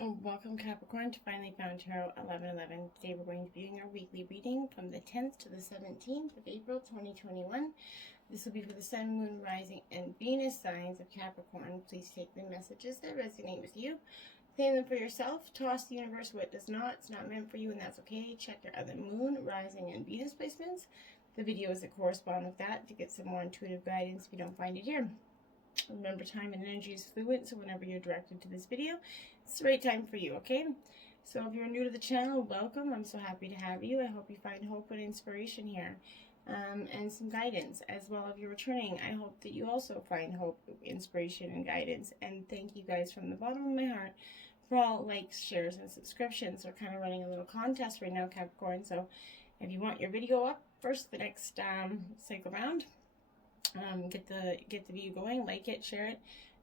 Welcome Capricorn to Finally Found Tarot 1111. Today we're going to be doing our weekly reading from the 10th to the 17th of April 2021. This will be for the Sun, Moon, Rising, and Venus signs of Capricorn. Please take the messages that resonate with you. Claim them for yourself. Toss the universe what does not. It's not meant for you, and that's okay. Check your other Moon, Rising, and Venus placements. The videos that correspond with that to get some more intuitive guidance if you don't find it here. Remember, time and energy is fluid, so whenever you're directed to this video, it's the right time for you, okay? So if you're new to the channel, welcome. I'm so happy to have you. I hope you find hope and inspiration here, and some guidance as well. If you're returning, I hope that you also find hope, inspiration, and guidance. And thank you guys from the bottom of my heart for all likes, shares, and subscriptions. We're kind of running a little contest right now, Capricorn. So if you want your video up first the next cycle round, get the view going, like it, share it,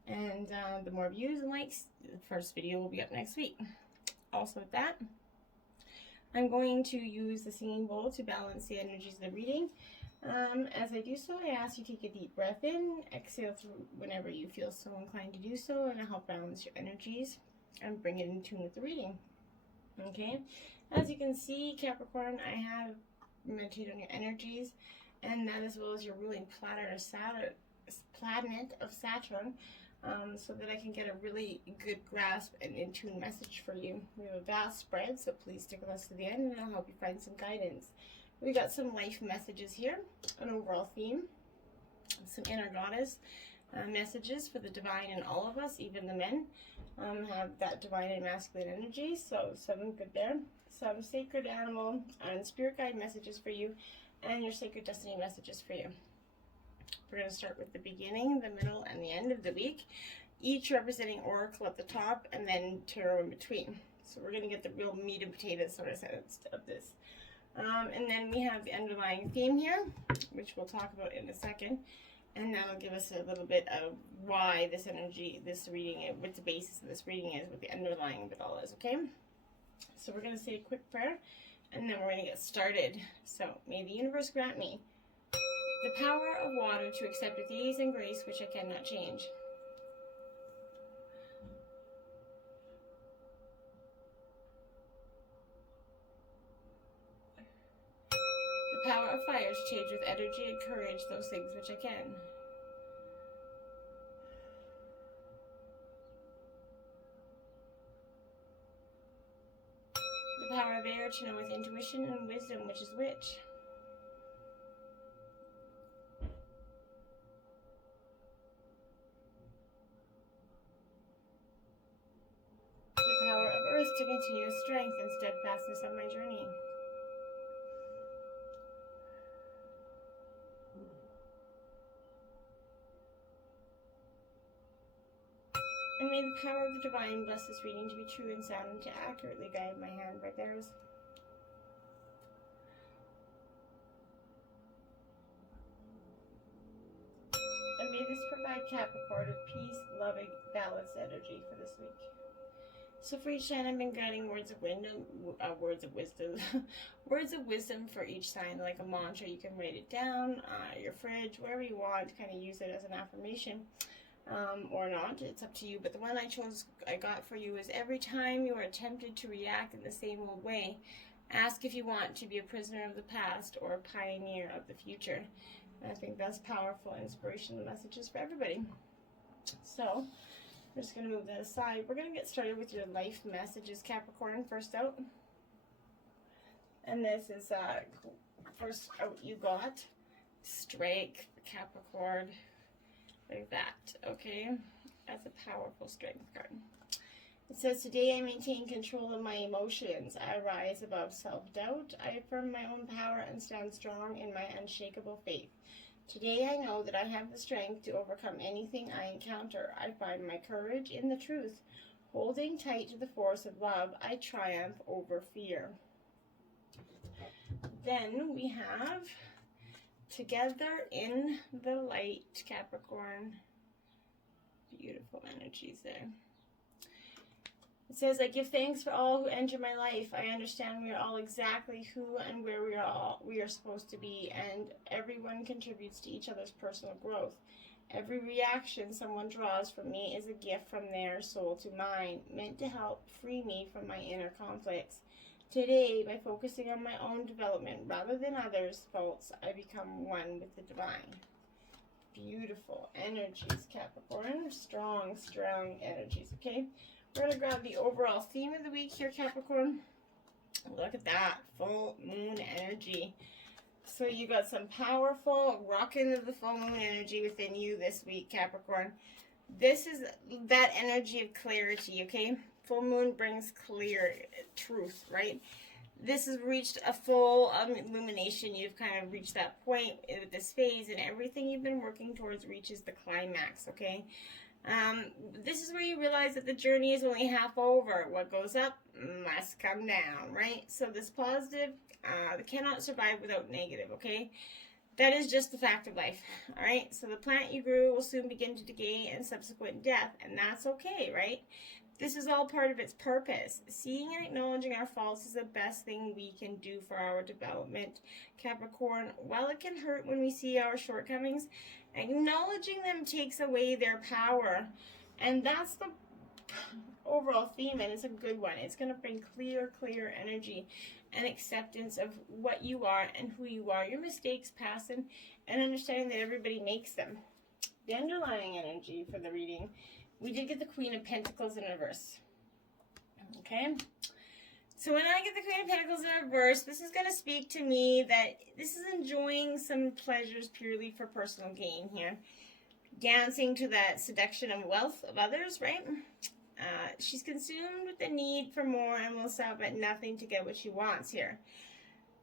and the more views and likes, the first video will be up next week. Also with that, I'm going to use the singing bowl to balance the energies of the reading. As I do so, I ask you to take a deep breath in, exhale through whenever you feel so inclined to do so, and I'll help balance your energies and bring it in tune with the reading. Okay, as you can see, Capricorn, I have meditated on your energies, and that as well as your ruling planet of Saturn, so that I can get a really good grasp and in tune message for you. We have a vast spread, so please stick with us to the end, and I'll help you find some guidance. We got some life messages here, an overall theme, some inner goddess messages for the divine in all of us, even the men have that divine and masculine energy, so some good there. Some sacred animal and spirit guide messages for you, and your sacred destiny messages for you. We're going to start with the beginning, the middle, and the end of the week, each representing oracle at the top and then tarot in between. So we're going to get the real meat and potatoes sort of sense of this. And then we have the underlying theme here, which we'll talk about in a second, and that'll give us a little bit of why this energy, this reading, what the basis of this reading is, what the underlying of it all is, okay? So we're going to say a quick prayer, and then we're going to get started. So, may the universe grant me the power of water to accept with ease and grace which I cannot change. The power of fire to change with energy and courage those things which I can. The power of air to know with intuition and wisdom which is which. The power of earth to continue with strength and steadfastness on my journey. And may the power of the divine bless this reading to be true and sound and to accurately guide my hand by theirs. And may this provide Capricorn with peace, loving, balanced energy for this week. So for each sign, I've been guiding words of wisdom, words of wisdom for each sign, like a mantra. You can write it down, your fridge, wherever you want, kind of use it as an affirmation. Or not, it's up to you, but the one I got for you is: every time you are tempted to react in the same old way, ask if you want to be a prisoner of the past or a pioneer of the future. And I think that's powerful, inspirational messages for everybody. So we're just going to move that aside. We're going to get started with your life messages, Capricorn, first out. And this is first out you got strength, Capricorn. Like that, okay? That's a powerful strength card. It says, today I maintain control of my emotions. I rise above self-doubt. I affirm my own power and stand strong in my unshakable faith. Today I know that I have the strength to overcome anything I encounter. I find my courage in the truth. Holding tight to the force of love, I triumph over fear. Then we have together in the light, Capricorn. Beautiful energies there. It says, I give thanks for all who enter my life. I understand we are all exactly who and where we are supposed to be, and everyone contributes to each other's personal growth. Every reaction someone draws from me is a gift from their soul to mine, meant to help free me from my inner conflicts. Today, by focusing on my own development rather than others' faults, I become one with the divine. Beautiful energies, Capricorn. Strong, strong energies, okay? We're going to grab the overall theme of the week here, Capricorn. Look at that. Full moon energy. So you got some powerful rocking of the full moon energy within you this week, Capricorn. This is that energy of clarity, okay? Full moon brings clear truth, right? This has reached a full illumination. You've kind of reached that point with this phase, and everything you've been working towards reaches the climax, okay? This is where you realize that the journey is only half over. What goes up must come down, right? So this positive cannot survive without negative, okay? That is just the fact of life, all right? So the plant you grew will soon begin to decay and subsequent death, and that's okay, right? This is all part of its purpose. Seeing and acknowledging our faults is the best thing we can do for our development, Capricorn. While it can hurt when we see our shortcomings, acknowledging them takes away their power. And that's the overall theme, and it's a good one. It's going to bring clear energy and acceptance of what you are and who you are, your mistakes, past, and understanding that everybody makes them. The underlying energy for the reading, we did get the Queen of Pentacles in reverse. Okay? So when I get the Queen of Pentacles in reverse, this is going to speak to me that this is enjoying some pleasures purely for personal gain here. Dancing to that seduction and wealth of others, right? She's consumed with the need for more and will stop at nothing to get what she wants here.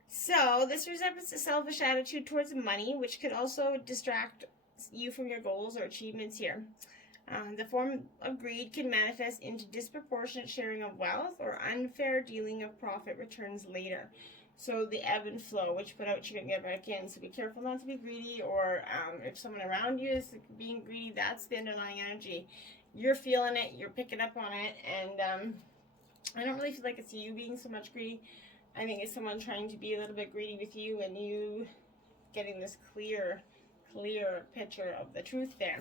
So this represents a selfish attitude towards money, which could also distract you from your goals or achievements here. The form of greed can manifest into disproportionate sharing of wealth or unfair dealing of profit returns later. So the ebb and flow, what you put out, you can get back in. So be careful not to be greedy, or if someone around you is being greedy, that's the underlying energy. You're feeling it, you're picking up on it, and I don't really feel like it's you being so much greedy. I think it's someone trying to be a little bit greedy with you, and you getting this clear picture of the truth there.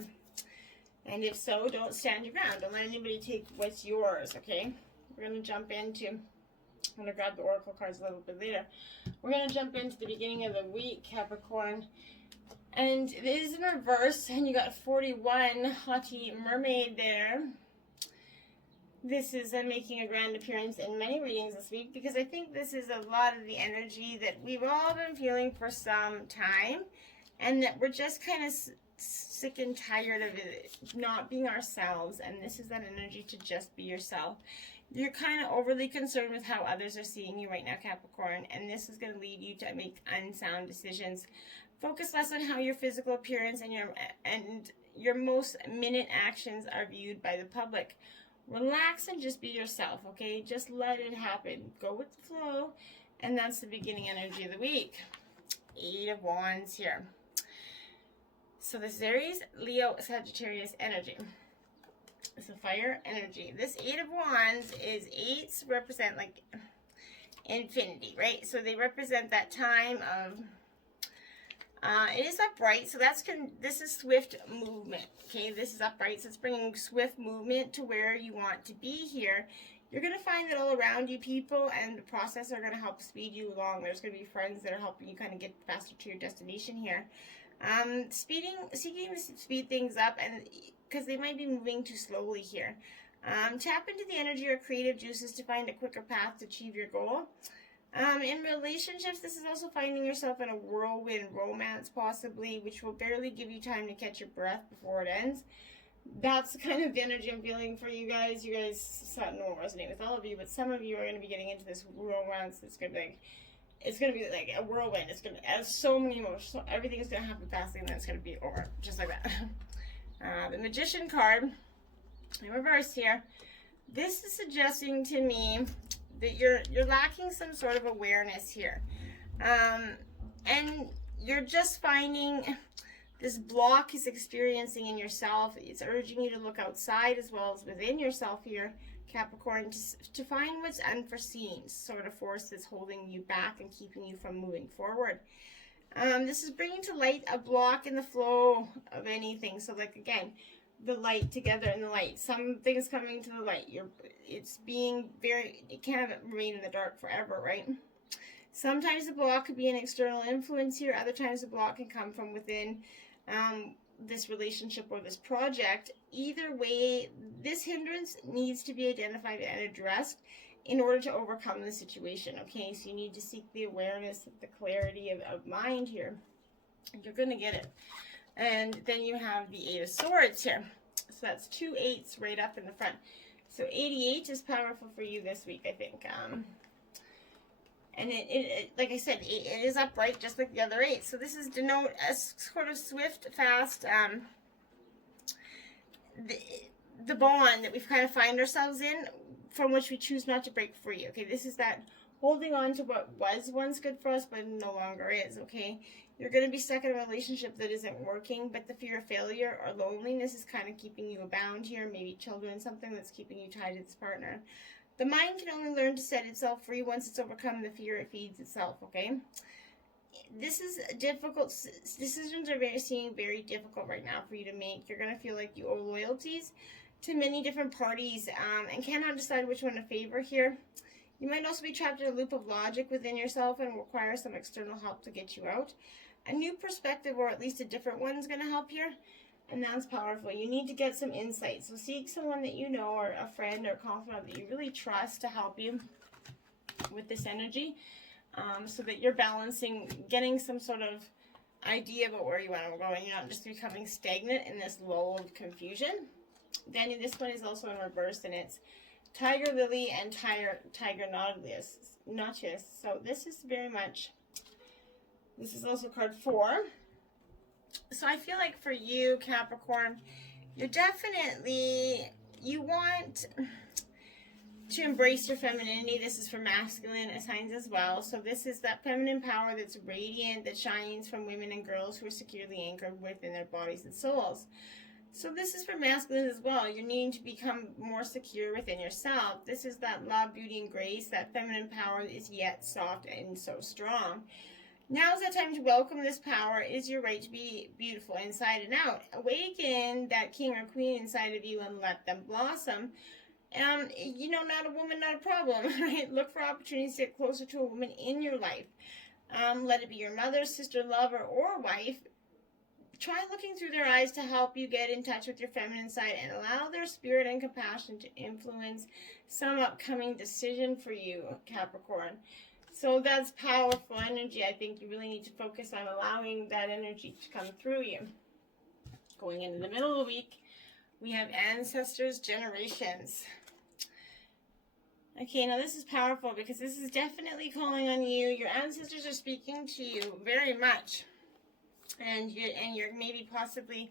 And if so, don't stand your ground. Don't let anybody take what's yours, okay? We're going to jump into, I'm going to grab the oracle cards a little bit later. We're going to jump into the beginning of the week, Capricorn. And it is in reverse, and you got 41, haughty mermaid there. This is making a grand appearance in many readings this week, because I think this is a lot of the energy that we've all been feeling for some time, and that we're just kind of sick and tired of it not being ourselves. And this is that energy to just be yourself. You're kind of overly concerned with how others are seeing you right now, Capricorn, and this is going to lead you to make unsound decisions. Focus less on how your physical appearance and your most minute actions are viewed by the public. Relax and just be yourself, okay? Just let it happen. Go with the flow, and that's the beginning energy of the week. 8 of Wands here. So this is Aries, Leo, Sagittarius energy. It's a fire energy. This 8 of Wands is 8s represent like infinity, right? So they represent that time of, it is upright, so this is swift movement, okay? This is upright, so it's bringing swift movement to where you want to be here. You're going to find that all around you, people and the process are going to help speed you along. There's going to be friends that are helping you kind of get faster to your destination here. Seeking to speed things up, and because they might be moving too slowly here. Tap into the energy or creative juices to find a quicker path to achieve your goal. In relationships, this is also finding yourself in a whirlwind romance, possibly, which will barely give you time to catch your breath before it ends. That's kind of the energy I'm feeling for you guys. You guys, it won't resonate with all of you, but some of you are going to be getting into this romance that's going to be like, it's going to be like a whirlwind. It's going to add so many emotions. So everything is going to happen fast, and then it's going to be over. Just like that. The Magician card, in reverse here. This is suggesting to me that you're lacking some sort of awareness here. And you're just finding this block is experiencing in yourself. It's urging you to look outside as well as within yourself here, Capricorn, to find what's unforeseen, sort of force that's holding you back and keeping you from moving forward. This is bringing to light a block in the flow of anything. So like, again, the light together in the light. Some things coming to the light. It's being very, it can't remain in the dark forever, right? Sometimes the block could be an external influence here. Other times the block can come from within this relationship or this project. Either way, this hindrance needs to be identified and addressed in order to overcome the situation, okay? So you need to seek the awareness, the clarity of mind here. You're going to get it. And then you have the 8 of Swords here. So that's 2 8s right up in the front. So 88 is powerful for you this week, I think. And it like I said, it is upright just like the other 8. So this is denote a sort of swift, fast, the bond that we've kind of find ourselves in, from which we choose not to break free. Okay, this is that holding on to what was once good for us, but no longer is. Okay, you're going to be stuck in a relationship that isn't working, but the fear of failure or loneliness is kind of keeping you bound here. Maybe children, something that's keeping you tied to this partner. The mind can only learn to set itself free once it's overcome the fear it feeds itself, okay? This is difficult. Decisions are very difficult right now for you to make. You're going to feel like you owe loyalties to many different parties and cannot decide which one to favor here. You might also be trapped in a loop of logic within yourself and require some external help to get you out. A new perspective, or at least a different one, is going to help here. And that's powerful. You need to get some insight. So seek someone that you know, or a friend or confidant that you really trust to help you with this energy, so that you're balancing, getting some sort of idea about where you want to go, and you're not just becoming stagnant in this lull of confusion. Then this one is also in reverse, and it's Tiger Lily and Tiger Nautilus. So this is very much, this is also card 4. So I feel like for you, Capricorn, you're definitely, you want to embrace your femininity. This is for masculine signs as well. So this is that feminine power that's radiant, that shines from women and girls who are securely anchored within their bodies and souls. So this is for masculine as well. You're needing to become more secure within yourself. This is that love, beauty, and grace. That feminine power is yet soft and so strong. Now's the time to welcome this power. It is your right to be beautiful inside and out. Awaken that king or queen inside of you and let them blossom. You know, not a woman, not a problem, right? Look for opportunities to get closer to a woman in your life. Let it be your mother, sister, lover, or wife. Try looking through their eyes to help you get in touch with your feminine side and allow their spirit and compassion to influence some upcoming decision for you, Capricorn. So that's powerful energy. I think you really need to focus on allowing that energy to come through you. Going into the middle of the week, we have ancestors, generations. Okay, now this is powerful because this is definitely calling on you. Your ancestors are speaking to you very much. And you're maybe possibly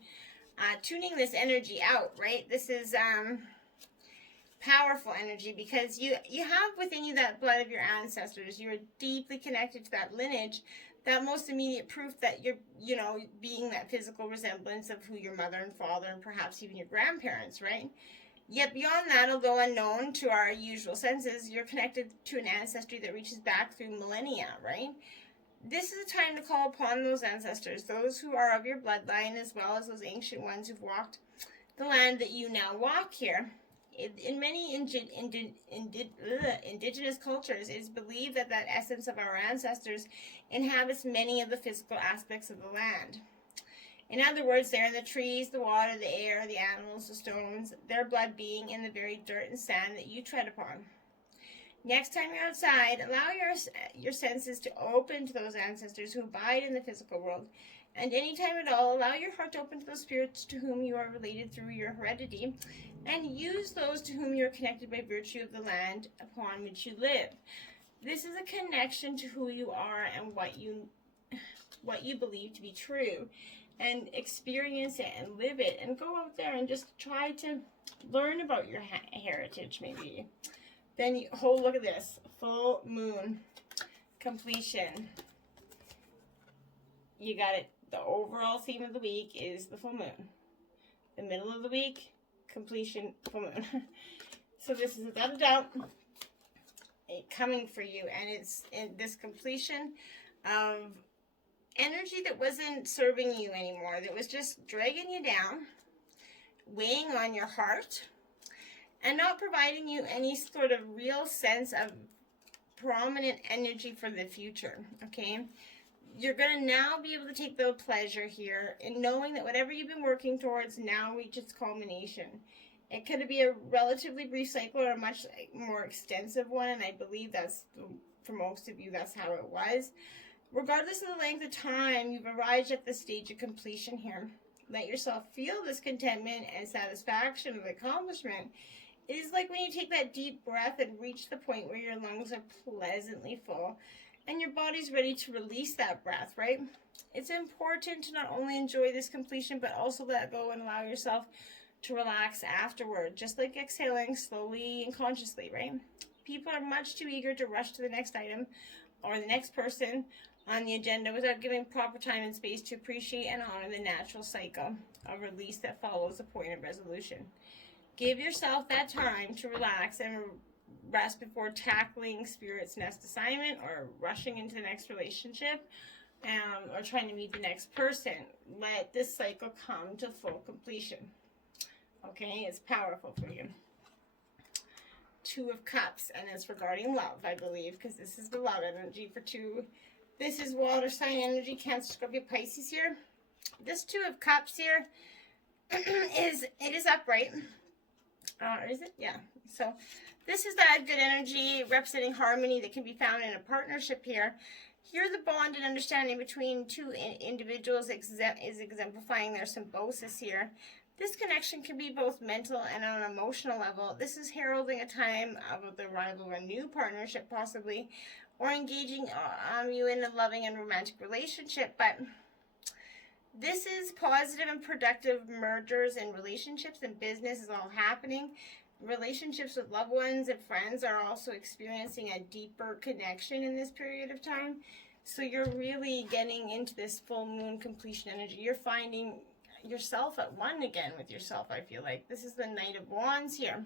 tuning this energy out, right? This is powerful energy because you have within you that blood of your ancestors. You are deeply connected to that lineage, that most immediate proof that you're, you know, being that physical resemblance of who your mother and father and perhaps even your grandparents, right? Yet beyond that, although unknown to our usual senses, you're connected to an ancestry that reaches back through millennia, right? This is a time to call upon those ancestors, those who are of your bloodline, as well as those ancient ones who've walked the land that you now walk here. In many indigenous cultures, it is believed that that essence of our ancestors inhabits many of the physical aspects of the land. In other words, they're in the trees, the water, the air, the animals, the stones, their blood being in the very dirt and sand that you tread upon. Next time you're outside, allow your senses to open to those ancestors who abide in the physical world. And anytime at all, allow your heart to open to those spirits to whom you are related through your heredity, and use those to whom you are connected by virtue of the land upon which you live. This is a connection to who you are and what you believe to be true. And experience it and live it. And go out there and just try to learn about your heritage, maybe. Then, look at this. Full moon. Completion. You got it. The overall theme of the week is the full moon. The middle of the week, completion, full moon. So this is without a doubt coming for you. And it's in this completion of energy that wasn't serving you anymore, that was just dragging you down, weighing on your heart, and not providing you any sort of real sense of prominent energy for the future, okay? You're going to now be able to take the pleasure here in knowing that whatever you've been working towards now reaches its culmination. It could be a relatively brief cycle or a much more extensive one, and I believe that's, for most of you, that's how it was. Regardless of the length of time, you've arrived at the stage of completion here. Let yourself feel this contentment and satisfaction of accomplishment. It is like when you take that deep breath and reach the point where your lungs are pleasantly full and your body's ready to release that breath, right? It's important to not only enjoy this completion, but also let go and allow yourself to relax afterward, just like exhaling slowly and consciously, right? People are much too eager to rush to the next item or the next person on the agenda without giving proper time and space to appreciate and honor the natural cycle of release that follows the point of resolution. Give yourself that time to relax and rest before tackling Spirit's next assignment or rushing into the next relationship or trying to meet the next person. Let this cycle come to full completion. Okay, it's powerful for you. Two of Cups, and it's regarding love, I believe, because this is the love energy for two. This is water sign energy, Cancer, Scorpio, Pisces here. This Two of Cups here is upright. Is it? Yeah. So this is that good energy representing harmony that can be found in a partnership here. Here the bond and understanding between two individuals is exemplifying their symbiosis here. This connection can be both mental and on an emotional level. This is heralding a time of the arrival of a new partnership possibly, or engaging you in a loving and romantic relationship. But this is positive and productive mergers and relationships and business is all happening. Relationships with loved ones and friends are also experiencing a deeper connection in this period of time. So you're really getting into this full moon completion energy. You're finding yourself at one again with yourself, I feel like. This is the Knight of Wands here.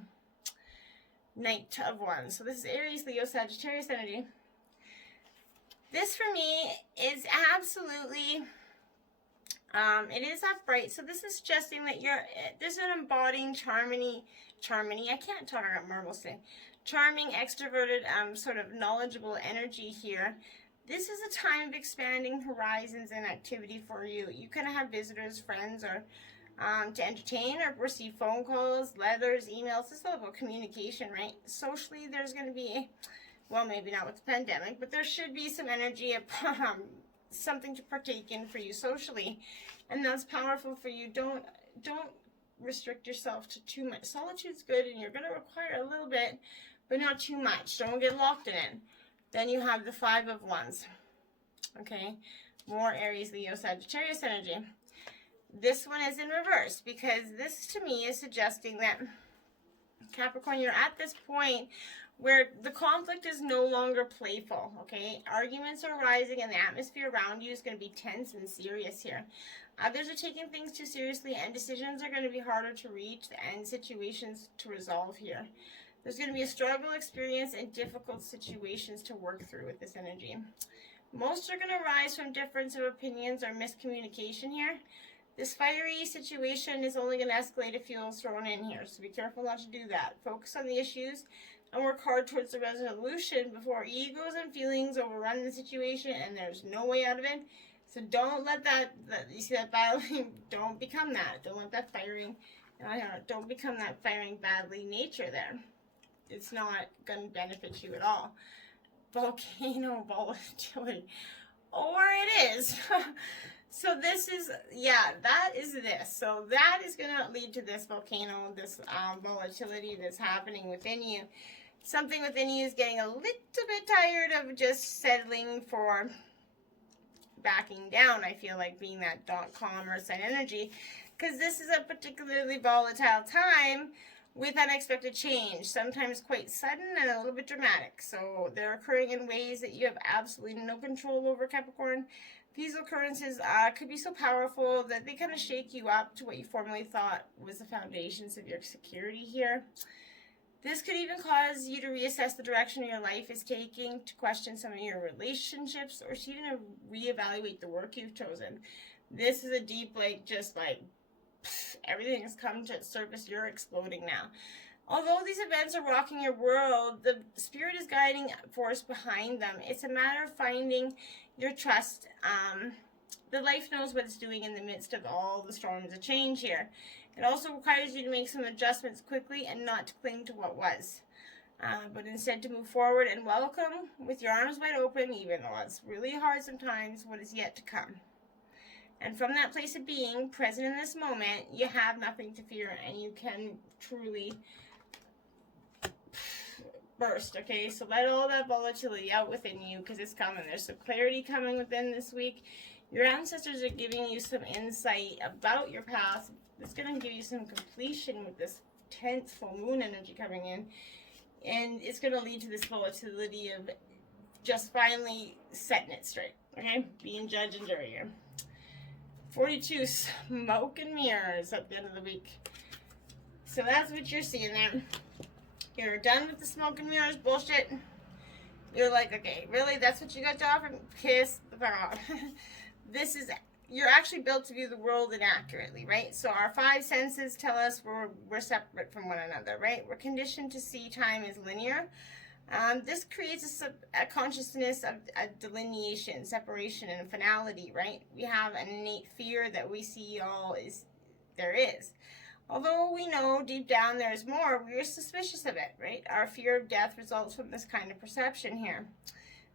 Knight of Wands. So this is Aries, Leo, Sagittarius energy. This for me is absolutely... it is upright, so this is suggesting that there's an embodying charming, I can't talk about marbles today, charming, extroverted, sort of knowledgeable energy here. This is a time of expanding horizons and activity for you. You can have visitors, friends, or to entertain or receive phone calls, letters, emails. This is all about communication, right? Socially, there's going to be, well, maybe not with the pandemic, but there should be some energy of something to partake in for you socially, and that's powerful for you. Don't restrict yourself to too much. Solitude's good, and you're going to require a little bit, but not too much. Don't get locked in it. Then you have the Five of Wands. Okay, more Aries, Leo, Sagittarius energy. This one is in reverse because this to me is suggesting that Capricorn, you're at this point where the conflict is no longer playful, okay? Arguments are rising and the atmosphere around you is going to be tense and serious here. Others are taking things too seriously and decisions are going to be harder to reach and situations to resolve here. There's going to be a struggle experience and difficult situations to work through with this energy. Most are going to arise from difference of opinions or miscommunication here. This fiery situation is only going to escalate if fuel's thrown in here, so be careful not to do that. Focus on the issues and work hard towards the resolution before egos and feelings overrun the situation and there's no way out of it. So don't let that you see that battling, don't become that. Don't let that firing, don't become that firing badly nature there. It's not going to benefit you at all. Volcano volatility. Or it is. So this is, yeah, that is this. So that is going to lead to this volcano, this volatility that's happening within you. Something within you is getting a little bit tired of just settling for backing down, I feel like, being that .com or sign energy. Because this is a particularly volatile time with unexpected change, sometimes quite sudden and a little bit dramatic. So they're occurring in ways that you have absolutely no control over, Capricorn. These occurrences could be so powerful that they kind of shake you up to what you formerly thought was the foundations of your security here. This could even cause you to reassess the direction your life is taking, to question some of your relationships, or to even reevaluate the work you've chosen. This is a deep, everything has come to surface. You're exploding now. Although these events are rocking your world, the spirit is guiding force behind them. It's a matter of finding your trust. The life knows what it's doing in the midst of all the storms of change here. It also requires you to make some adjustments quickly and not to cling to what was, but instead to move forward and welcome with your arms wide open, even though it's really hard sometimes, what is yet to come. And from that place of being present in this moment, you have nothing to fear, and you can truly burst, okay? So let all that volatility out within you, because it's coming. There's some clarity coming within this week. Your ancestors are giving you some insight about your past. It's going to give you some completion with this tense full moon energy coming in. And it's going to lead to this volatility of just finally setting it straight, okay? Being judge and jury here. 42, smoke and mirrors at the end of the week. So that's what you're seeing there. You're done with the smoke and mirrors bullshit. You're like, okay, really? That's what you got to offer? Kiss the fuck off. You're actually built to view the world inaccurately, right? So our five senses tell us we're separate from one another, right? We're conditioned to see time as linear. This creates a consciousness of a delineation, separation, and finality, right? We have an innate fear that we see all there is. Although we know deep down there is more, we are suspicious of it, right? Our fear of death results from this kind of perception here.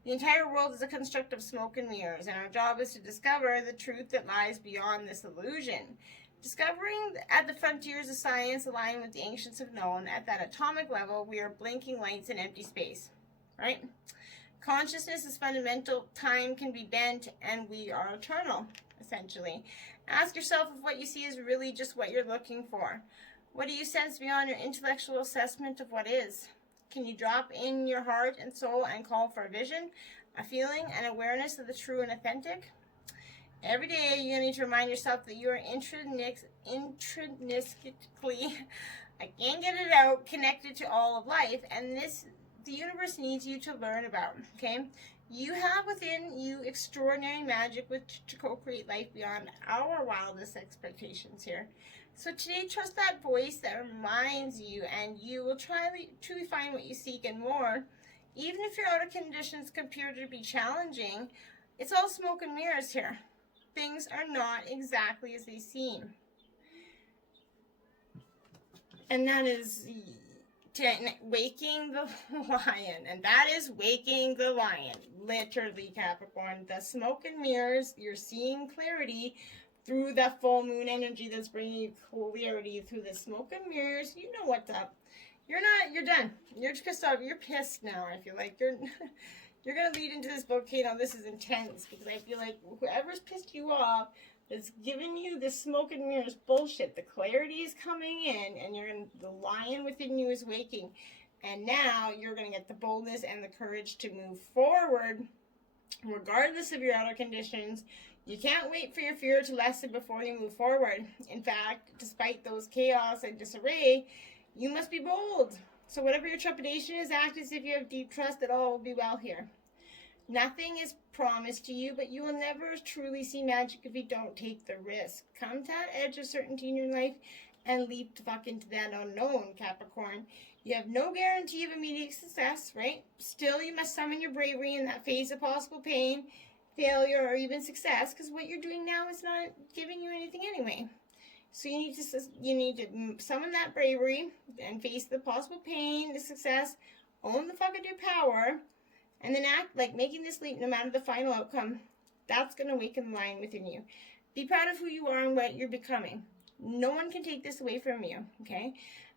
The entire world is a construct of smoke and mirrors, and our job is to discover the truth that lies beyond this illusion. Discovering at the frontiers of science aligned with the ancients have known, at that atomic level, we are blinking lights in empty space, right? Consciousness is fundamental, time can be bent, and we are eternal, essentially. Ask yourself if what you see is really just what you're looking for. What do you sense beyond your intellectual assessment of what is? Can you drop in your heart and soul and call for a vision, a feeling, an awareness of the true and authentic? Every day, you're going to need to remind yourself that you are intrinsically, I can't get it out, connected to all of life, and the universe needs you to learn about, okay? You have within you extraordinary magic to co-create life beyond our wildest expectations here. So today, trust that voice that reminds you, and you will truly find what you seek and more. Even if your outer conditions appear to be challenging, it's all smoke and mirrors here. Things are not exactly as they seem. And that is waking the lion. And that is waking the lion. Literally, Capricorn. The smoke and mirrors, you're seeing clarity through that full moon energy that's bringing you clarity through the smoke and mirrors. You know what's up. You're done. You're just pissed off. You're pissed now, I feel like. You're going to lead into this volcano. This is intense because I feel like whoever's pissed you off that's giving you this smoke and mirrors bullshit, the clarity is coming in, and the lion within you is waking. And now you're going to get the boldness and the courage to move forward regardless of your outer conditions. You can't wait for your fear to lessen before you move forward. In fact, despite those chaos and disarray, you must be bold. So whatever your trepidation is, act as if you have deep trust that all will be well here. Nothing is promised to you, but you will never truly see magic if you don't take the risk. Come to that edge of certainty in your life and leap the fuck into that unknown, Capricorn. You have no guarantee of immediate success, right? Still, you must summon your bravery in that phase of possible pain, failure, or even success, because what you're doing now is not giving you anything anyway. So you need to summon that bravery and face the possible pain, the success, own the fuck of your power, and then act like making this leap no matter the final outcome. That's going to awaken the lion within you. Be proud of who you are and what you're becoming. No one can take this away from you, okay?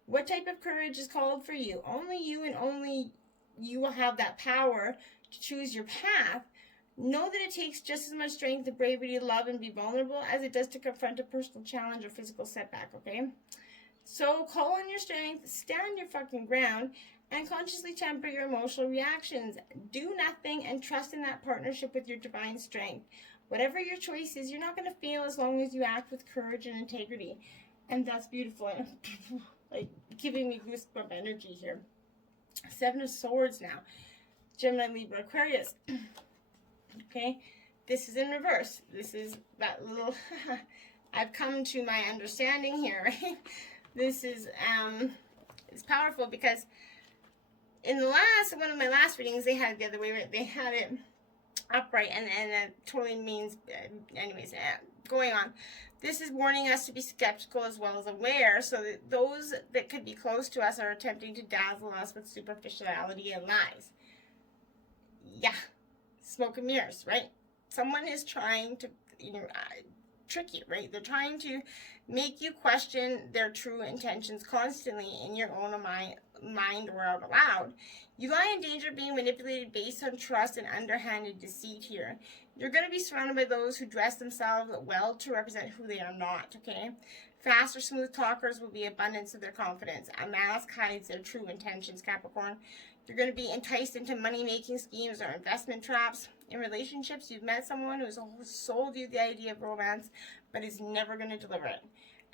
What type of courage is called for you? Only you and only you will have that power to choose your path. Know that it takes just as much strength and bravery to love and be vulnerable as it does to confront a personal challenge or physical setback, okay? So call on your strength, stand your fucking ground, and consciously temper your emotional reactions. Do nothing and trust in that partnership with your divine strength. Whatever your choice is, you're not going to fail as long as you act with courage and integrity. And that's beautiful. like giving me goosebump energy here. 7 of Swords now. Gemini, Libra, Aquarius. Okay, this is in reverse. This is that little, I've come to my understanding here, right? This is, it's powerful because in the one of my last readings, they had it the other way, right? They had it upright, and that totally means, anyways, going on. This is warning us to be skeptical as well as aware, so that those that could be close to us are attempting to dazzle us with superficiality and lies. Yeah, smoke and mirrors, right? Someone is trying to, trick you, right? They're trying to make you question their true intentions constantly in your own mind or out loud. You lie in danger of being manipulated based on trust and underhanded deceit here. You're going to be surrounded by those who dress themselves well to represent who they are not, okay? Fast or smooth talkers will be abundance of their confidence. A mask hides their true intentions, Capricorn. You're going to be enticed into money-making schemes or investment traps. In relationships, you've met someone who's sold you the idea of romance, but is never going to deliver it.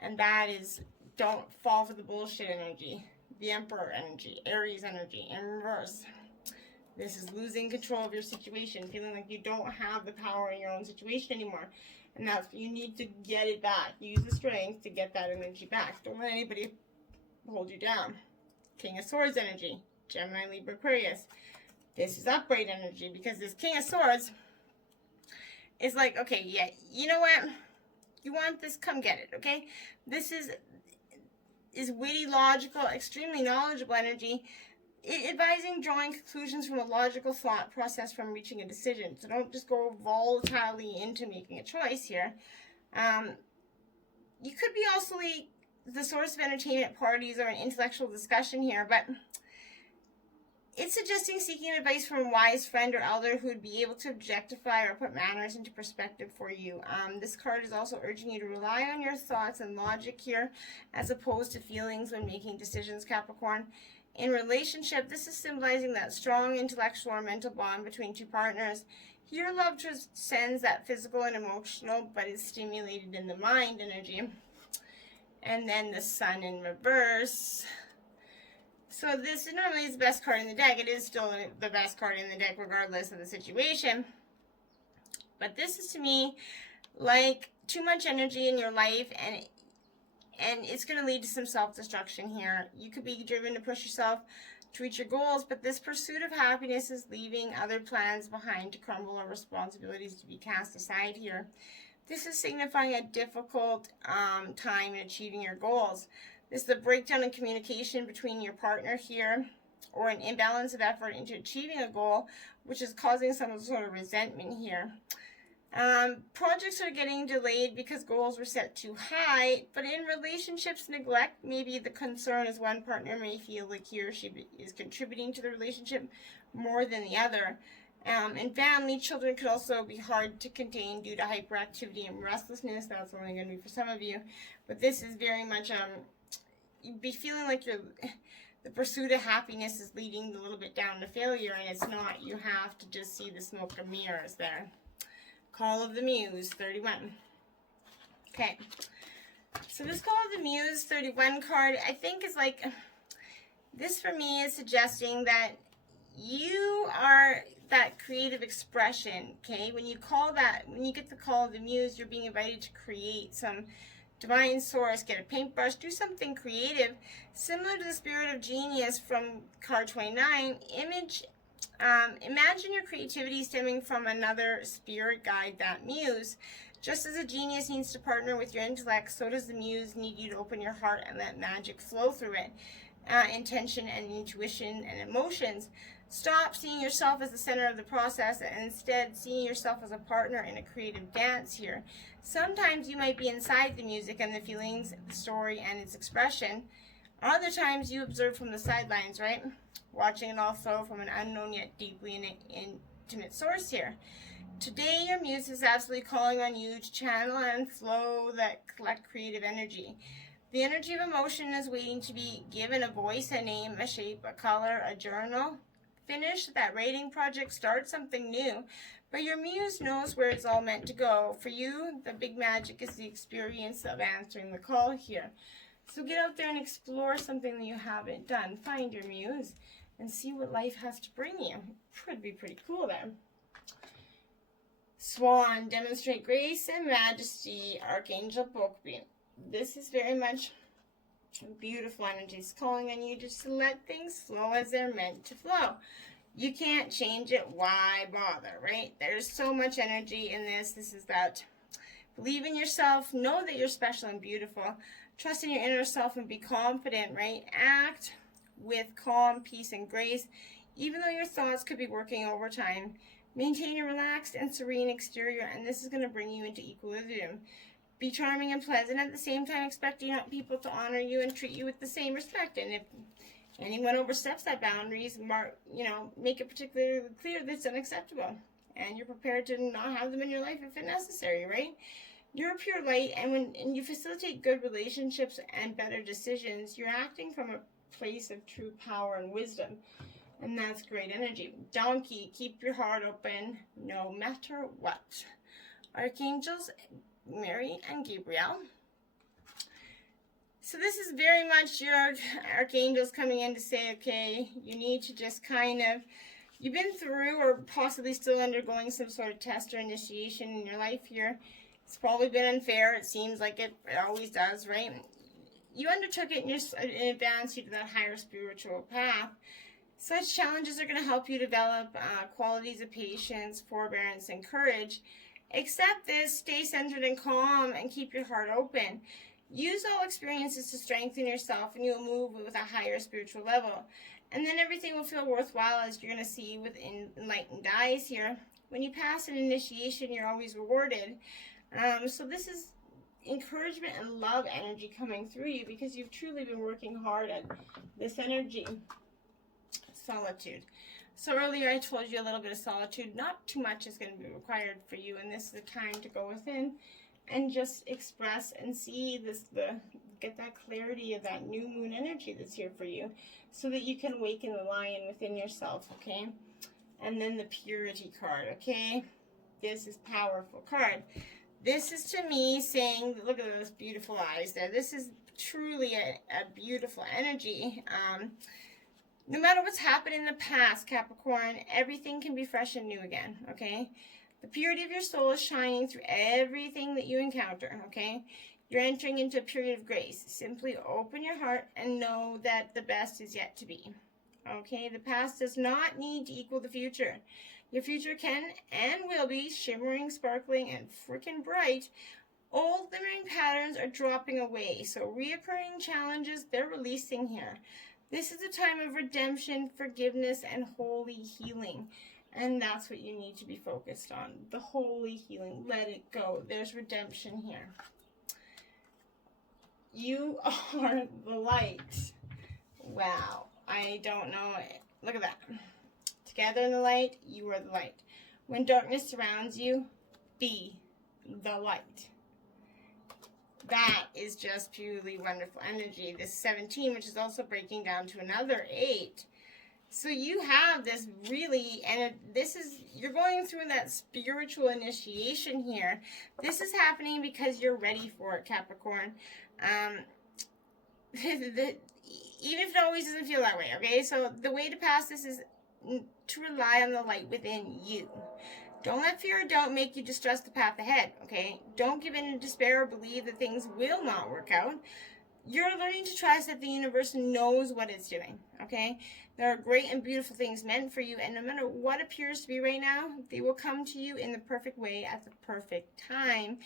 And that is, don't fall for the bullshit energy. The Emperor energy, Aries energy, in reverse. This is losing control of your situation, feeling like you don't have the power in your own situation anymore. And that's, you need to get it back. Use the strength to get that energy back. Don't let anybody hold you down. King of Swords energy, Gemini, Libra, Aquarius. This is upright energy because this King of Swords is like, okay, yeah, you know what? You want this, come get it, okay? This is witty, logical, extremely knowledgeable energy, advising drawing conclusions from a logical thought process from reaching a decision. So don't just go volatilely into making a choice here. You could be also the source of entertainment at parties or an intellectual discussion here, but it's suggesting seeking advice from a wise friend or elder who would be able to objectify or put matters into perspective for you. This card is also urging you to rely on your thoughts and logic here as opposed to feelings when making decisions, Capricorn. In relationship, this is symbolizing that strong intellectual or mental bond between two partners. Your love transcends that physical and emotional, but is stimulated in the mind energy. And then the Sun in reverse. So this is normally the best card in the deck. It is still the best card in the deck regardless of the situation. But this is to me like too much energy in your life, and it's going to lead to some self-destruction here. You could be driven to push yourself to reach your goals, but this pursuit of happiness is leaving other plans behind to crumble or responsibilities to be cast aside here. This is signifying a difficult time in achieving your goals. This is the breakdown in communication between your partner here, or an imbalance of effort into achieving a goal, which is causing some sort of resentment here. Projects are getting delayed because goals were set too high, but in relationships, neglect may be the concern, as one partner may feel like he or she is contributing to the relationship more than the other. In family, children could also be hard to contain due to hyperactivity and restlessness. That's only going to be for some of you. But this is very much, you'd be feeling like the pursuit of happiness is leading a little bit down to failure, and it's not. You have to just see the smoke and mirrors there. Call of the Muse, 31. Okay. So this Call of the Muse, 31 card, I think is like, this for me is suggesting that you are that creative expression, okay? When you get the Call of the Muse, you're being invited to create some divine source, get a paintbrush, do something creative, similar to the Spirit of Genius from card 29. Imagine your creativity stemming from another spirit guide, that muse. Just as a genius needs to partner with your intellect, so does the muse need you to open your heart and let magic flow through it. Intention and intuition and emotions. Stop seeing yourself as the center of the process and instead seeing yourself as a partner in a creative dance here. Sometimes you might be inside the music and the feelings, the story, and its expression. Other times you observe from the sidelines, right? Watching it all flow from an unknown yet deeply intimate source here. Today, your muse is absolutely calling on you to channel and flow that collect creative energy. The energy of emotion is waiting to be given a voice, a name, a shape, a color, a journal. Finish that writing project, start something new. But your muse knows where it's all meant to go. For you, the big magic is the experience of answering the call here. So get out there and explore something that you haven't done. Find your muse and see what life has to bring you. Could be pretty cool there. Swan, demonstrate grace and majesty, Archangel Bokbi. This is very much beautiful energies calling on you just to let things flow as they're meant to flow. You can't change it. Why bother, right? There's so much energy in this. This is that believe in yourself. Know that you're special and beautiful. Trust in your inner self and be confident, right? Act with calm, peace, and grace, even though your thoughts could be working overtime. Maintain a relaxed and serene exterior, and this is going to bring you into equilibrium. Be charming and pleasant at the same time, expecting people to honor you and treat you with the same respect. And if anyone oversteps that boundaries, make it particularly clear that it's unacceptable. And you're prepared to not have them in your life if it's necessary, right? You're a pure light, and when you facilitate good relationships and better decisions, you're acting from a place of true power and wisdom. And that's great energy. Donkey, keep your heart open no matter what. Archangels, Mary and Gabriel. So this is very much your archangels coming in to say, okay, you need to just you've been through or possibly still undergoing some sort of test or initiation in your life here. It's probably been unfair. It seems like it always does, right? You undertook it and advanced you to that higher spiritual path. Such challenges are going to help you develop qualities of patience, forbearance, and courage. Accept this, stay centered and calm, and keep your heart open. Use all experiences to strengthen yourself, and you'll move with a higher spiritual level. And then everything will feel worthwhile, as you're going to see with enlightened eyes here. When you pass an initiation, you're always rewarded. So this is encouragement and love energy coming through you because you've truly been working hard at this energy. Solitude. So earlier I told you a little bit of solitude. Not too much is going to be required for you, and this is the time to go within and just express and see get that clarity of that new moon energy that's here for you, so that you can awaken the lion within yourself, okay? And then the purity card, okay? This is powerful card. This is to me saying, look at those beautiful eyes there. This is truly a beautiful energy. No matter what's happened in the past, Capricorn, everything can be fresh and new again, okay? The purity of your soul is shining through everything that you encounter, okay? You're entering into a period of grace. Simply open your heart and know that the best is yet to be, okay? The past does not need to equal the future. Your future can and will be shimmering, sparkling, and freaking bright. Old limiting patterns are dropping away, so reoccurring challenges, they're releasing here. This is a time of redemption, forgiveness, and holy healing. And that's what you need to be focused on. The holy healing. Let it go. There's redemption here. You are the light. Wow. I don't know. Look at that. Together in the light, you are the light. When darkness surrounds you, be the light. That is just purely wonderful energy. This 17, which is also breaking down to another 8. So you have this really, and you're going through that spiritual initiation here. This is happening because you're ready for it, Capricorn. Even if it always doesn't feel that way, okay? So the way to pass this is to rely on the light within you. Don't let fear or doubt make you distrust the path ahead, okay? Don't give in to despair or believe that things will not work out. You're learning to trust that the universe knows what it's doing, okay? There are great and beautiful things meant for you, and no matter what appears to be right now, they will come to you in the perfect way at the perfect time.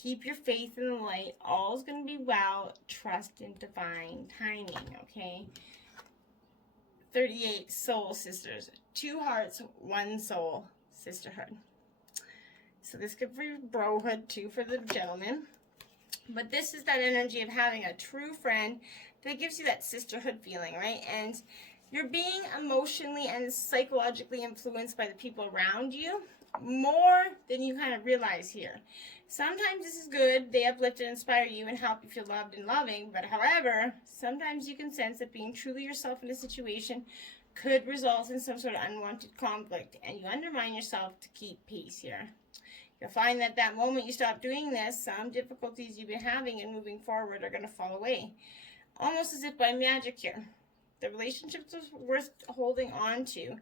Keep your faith in the light. All's going to be well. Trust in divine timing, okay? 38, soul sisters. 2 hearts, 1 soul. Sisterhood. So this could be brohood too for the gentleman. But this is that energy of having a true friend that gives you that sisterhood feeling, right? And you're being emotionally and psychologically influenced by the people around you more than you kind of realize here. Sometimes this is good. They uplift and inspire you and help you feel loved and loving. But however, sometimes you can sense that being truly yourself in a situation could result in some sort of unwanted conflict, and you undermine yourself to keep peace here. You'll find that moment you stop doing this, some difficulties you've been having and moving forward are going to fall away. almost as if by magic here. The relationships worth holding on to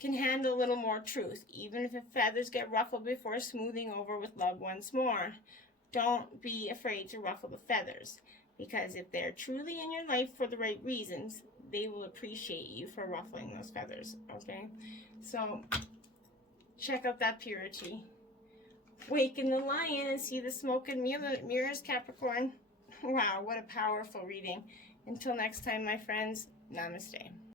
can handle a little more truth, even if the feathers get ruffled before smoothing over with love once more. Don't be afraid to ruffle the feathers, because if they're truly in your life for the right reasons, they will appreciate you for ruffling those feathers, okay? So, check out that purity. Awaken the lion and see the smoke and mirrors, Capricorn. Wow, what a powerful reading. Until next time, my friends, namaste.